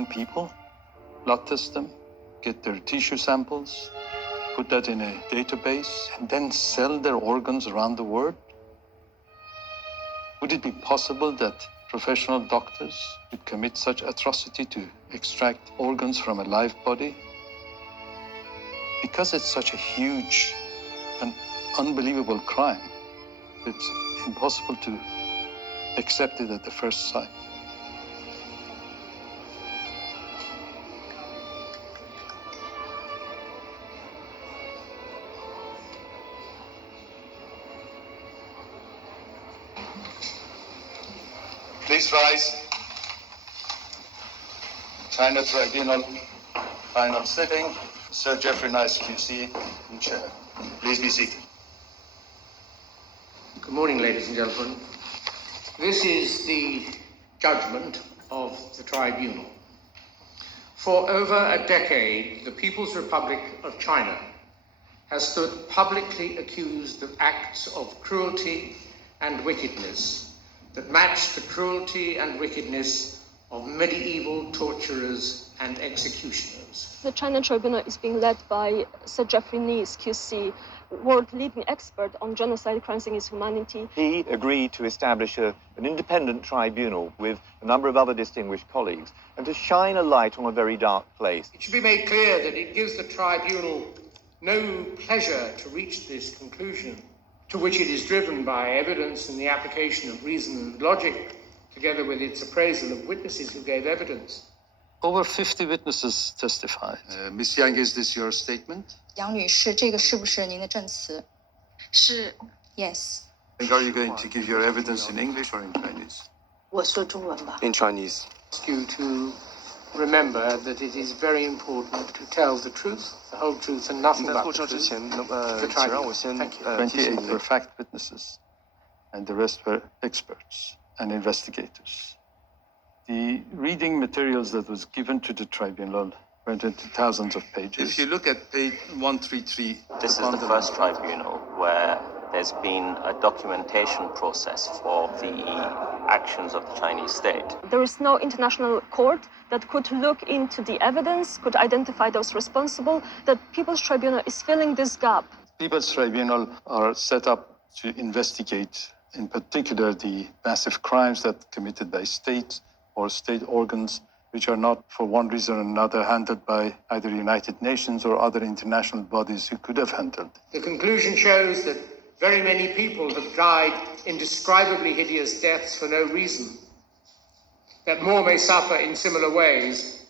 million people, blood test them, get their tissue samples, put that in a database, and then sell their organs around the world? Would it be possible that professional doctors would commit such atrocity to extract organs from a live body? Because it's such a huge and unbelievable crime, it's impossible to accept it at the first sight. Please rise. China Tribunal, final sitting. Sir Jeffrey Nice, QC, in chair. Please be seated. Good morning, ladies and gentlemen. This is the judgment of the tribunal. For over a decade, the People's Republic of China has stood publicly accused of acts of cruelty and wickedness that match the cruelty and wickedness of medieval torturers and executioners. The China Tribunal is being led by Sir Jeffrey Nice, QC, world-leading expert on genocide, crimes against humanity. He agreed to establish an independent tribunal with a number of other distinguished colleagues and to shine a light on a very dark place. It should be made clear that it gives the tribunal no pleasure to reach this conclusion, to which it is driven by evidence and the application of reason and logic, together with its appraisal of witnesses who gave evidence. Over 50 witnesses testified. Ms. Yang, is this your statement? 杨女士，这个是不是您的证词？是 ，Yes。 Are you going to give your evidence in English or in Chinese? 我说中文吧。 In Chinese. Ask you to remember that it is very important to tell the truth, the whole truth, and nothing 在 but 作 the 证之 truth. 前， The 请让我 tribunal. 先 Thank you. 提醒 28 were 您， fact witnesses, and the rest were experts and investigators. The reading materials that was given to the tribunal went into thousands of pages. If you look at page 133, This is the first tribunal where there's been a documentation process for the actions of the Chinese state. There is no international court that could look into the evidence, could identify those responsible. The People's Tribunal is filling this gap. People's Tribunal are set up to investigate, in particular, the massive crimes that committed by states or state organs, which are not, for one reason or another, handled by either United Nations or other international bodies who could have handled. The conclusion shows that very many people have died indescribably hideous deaths for no reason, that more may suffer in similar ways,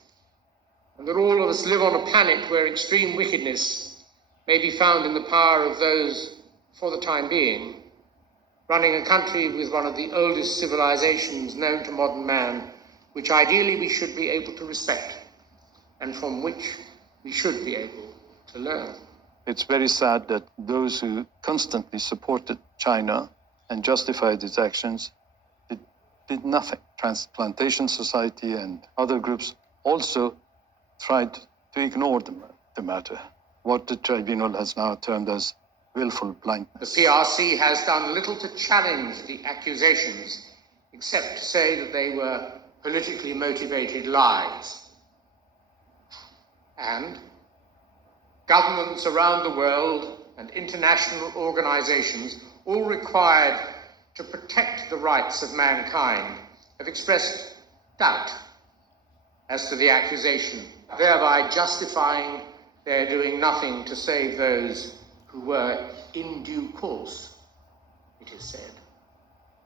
and that all of us live on a planet where extreme wickedness may be found in the power of those, for the time being, running a country with one of the oldest civilizations known to modern man, which ideally we should be able to respect, and from which we should be able to learn. It's very sad that those who constantly supported China and justified its actions did nothing. Transplantation Society and other groups also tried to ignore the matter, what the tribunal has now termed as willful blindness. The PRC has done little to challenge the accusations, except to say that they were politically motivated lies. And governments around the world and international organizations, all required to protect the rights of mankind, have expressed doubt as to the accusation, thereby justifying their doing nothing to save those who were in due course, it is said,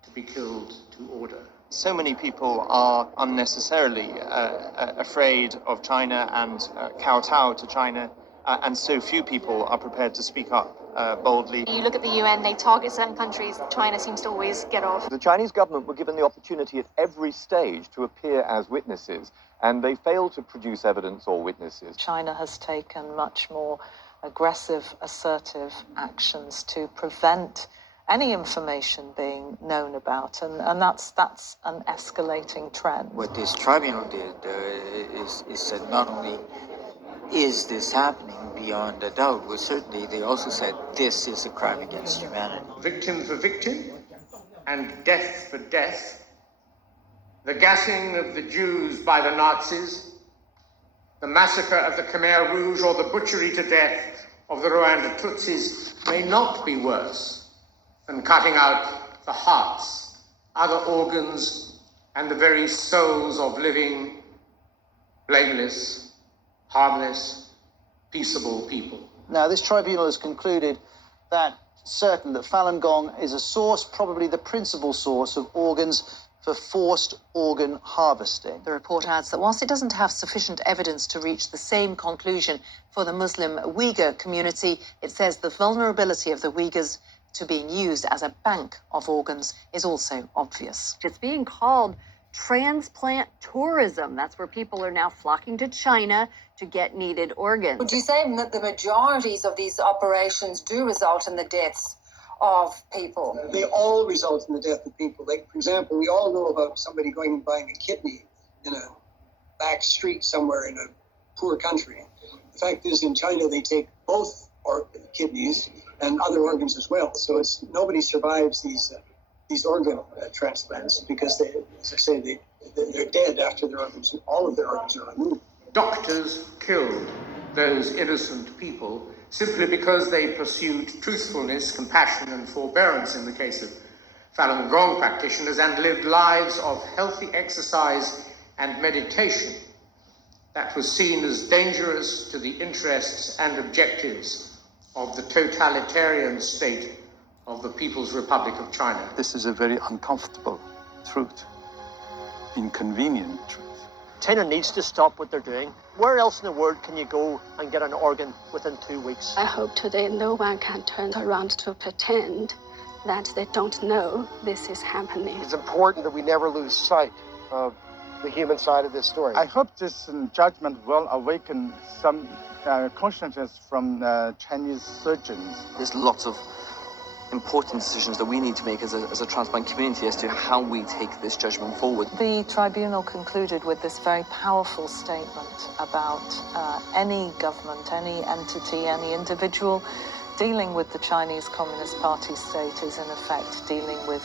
to be killed to order. So many people are unnecessarily afraid of China and kowtow to China, and so few people are prepared to speak up boldly. You look at the UN, they target certain countries. China seems to always get off. The Chinese government were given the opportunity at every stage to appear as witnesses, and they failed to produce evidence or witnesses. China has taken much more aggressive, assertive actions to prevent any information being known about, and that's an escalating trend. What this tribunal did is that not only is this happening beyond a doubt, but certainly they also said this is a crime against humanity. Victim for victim and death for death. The gassing of the Jews by the Nazis the massacre of the Khmer Rouge or the butchery to death of the Rwanda Tutsis may not be worse than cutting out the hearts, other organs, and the very souls of living, blameless, harmless, peaceable people. Now, this tribunal has concluded that Falun Gong is a source, probably the principal source of organs for forced organ harvesting. The report adds that whilst it doesn't have sufficient evidence to reach the same conclusion for the Muslim Uyghur community, it says the vulnerability of the Uyghurs to being used as a bank of organs is also obvious. It's being called transplant tourism. That's where people are now flocking to China to get needed organs. Would you say that the majorities of these operations do result in the deaths of people? They all result in the death of people. Like, for example, we all know about somebody going and buying a kidney in a back street somewhere in a poor country. The fact is, in China, they take both kidneys and other organs as well. So nobody survives these organ transplants because they, as I say, they're dead after all of their organs are removed. Doctors killed those innocent people simply because they pursued truthfulness, compassion, and forbearance in the case of Falun Gong practitioners and lived lives of healthy exercise and meditation that was seen as dangerous to the interests and objectives of the totalitarian state of the People's Republic of China. This is a very uncomfortable truth, inconvenient truth. China needs to stop what they're doing. Where else in the world can you go and get an organ within 2 weeks? I hope today no one can turn around to pretend that they don't know this is happening. It's important that we never lose sight of the human side of this story. I hope this judgment will awaken some consciousness from Chinese surgeons. There's lots of important decisions that we need to make as a transplant community as to how we take this judgment forward. The tribunal concluded with this very powerful statement about any government, any entity, any individual dealing with the Chinese Communist Party state is in effect dealing with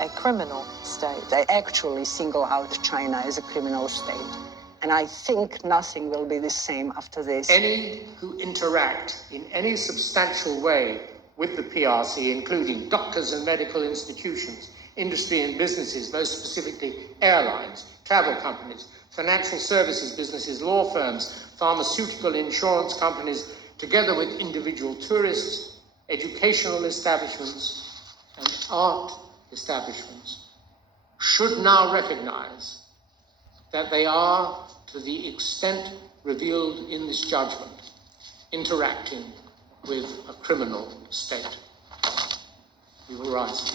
a criminal state. They actually single out China as a criminal state. And I think nothing will be the same after this. Any who interact in any substantial way with the PRC, including doctors and medical institutions, industry and businesses, most specifically airlines, travel companies, financial services businesses, law firms, pharmaceutical insurance companies, together with individual tourists, educational establishments, and art establishments, should now recognize that they are, to the extent revealed in this judgment, interacting with a criminal state. We will rise.